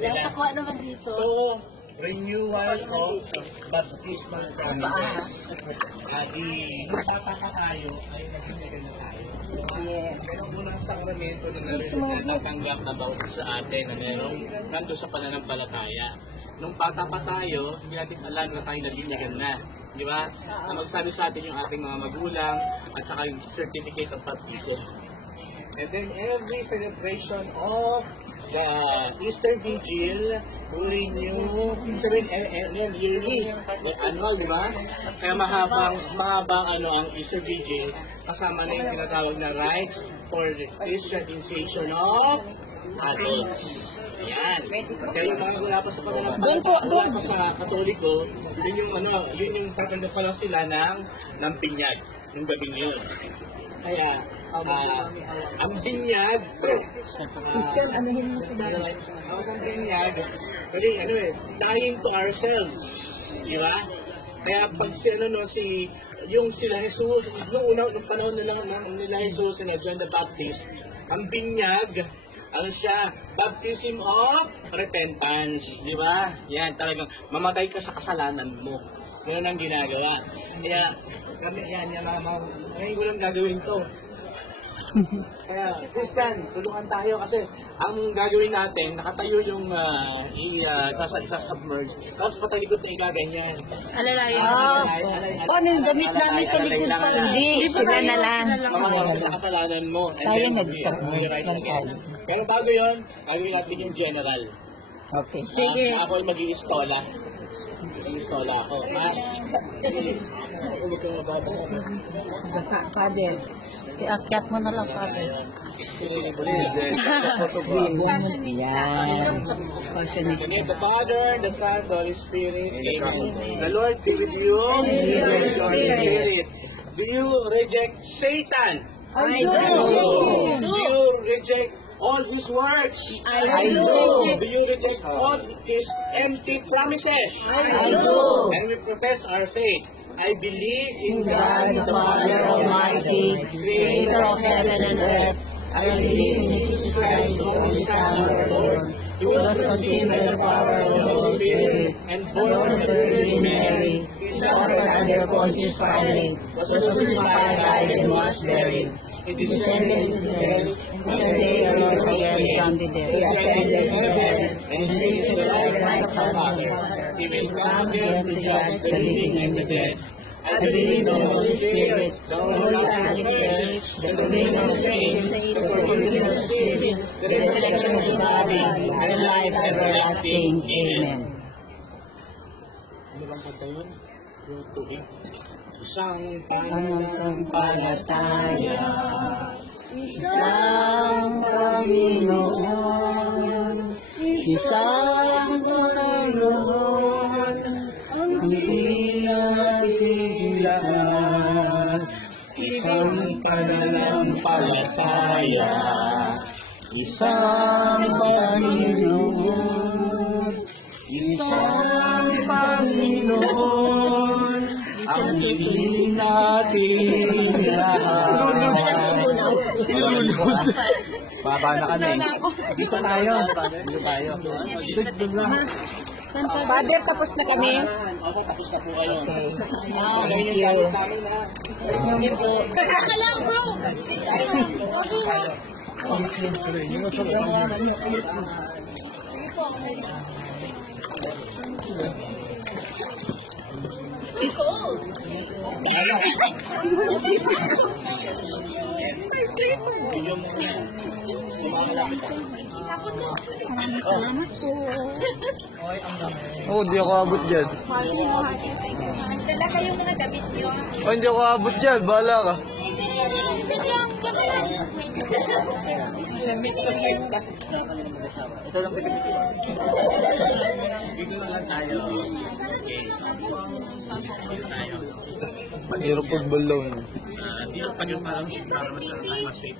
Nakakuha naman dito. So, renewal of baptismal promises. Magpapaka tayo ay nagsisigil na tayo. Pero unang sakramento na natatanggap na bawat sa atin na meron nandun sa pananampalataya. Nung bata pa tayo, hindi natin alam na tayo nabibigyan na. Di ba? Na magsabi sa atin yung ating mga magulang at saka yung certificate of baptism. And then every celebration of the Easter Vigil, renew, sabihin, yearly, annual, di ba? Kaya mahaba ang Easter Vigil, kasama na yung tinatawag na rites for the Christian initiation of adults. Ayan. Kaya yung mga wala pa sa pananampalataya, wala pa sa Katoliko, yun yung tatanggap pa lang sila ng binyag, yung gabing yun. Kaya, ang binyag, ang binyag, dying to ourselves, di ba? Kaya pag yung sila Jesus, nung panahon nila Jesus na John the Baptist, ang binyag, siya, baptism of repentance, di ba? Yan, talagang mamatay ka sa kasalanan mo. Ganun ang ginagawa. Kaya, ngayon ko lang gagawin to. Kaya, Christian, tulungan tayo kasi ang gagawin natin, nakatayo yung isa-submerge, tapos patalikod na igaganyan. Alalayan. Paano yung damit namin sa likod pa? Hindi, sila na lang. Mamatay sa kasalanan mo. Tayo nag-submerge lang tayo. Pero bago yun, gagawin natin yung general. Okay, sige. Ako ay mag-i-istola. Mag-i-istola ako. Father, iakyat mo na lang, Father. Yan. In the Father, the Son, the Holy Spirit. Amen. The Lord be with you. And with your spirit. Do you reject Satan? I do. Do you reject all his words? I do. Do you reject all his empty promises? I do. And we profess our faith. I believe in God, the Father Almighty, creator of heaven and earth. I believe in Jesus Christ, Holy Son, our Lord, who was conceived by the power of the Holy Spirit, and born of the Virgin Mary, suffered under Pontius Pilate, was crucified, died, and was buried. He descended into hell, and the day arose again from the dead. He ascended to heaven, and is to the right of the Father. He will come again to judge the living and the dead. I believe in the Holy Spirit, the Holy Catholic Church, the communion of saints, the forgiveness of sins, the resurrection of the body, and life everlasting. Amen. Ano bang kanta yun? Yung tubig. Isang pananampalataya, isang Panginoon, isang Panginoon, ang hindi napigilan, isang pananampalataya, isang Panginoon, isang Panginoon, ang hindi natin lahat. Baba na kami. Dito tayo. Dito tayo. Dito lang. Father, tapos na kami. Ako, tapos na po kayo. Thank you. Teka lang, bro. Salamat po. Oh, hindi ako abot dyan. Dala kayong mga damit nyo. Oh, hindi ako abot dyan. Bahala ka. Ito lang dito na lang tayo. Okay. Dito tayo. Mahirap pag balon. Dito pag yung parang mas tayo mas safe.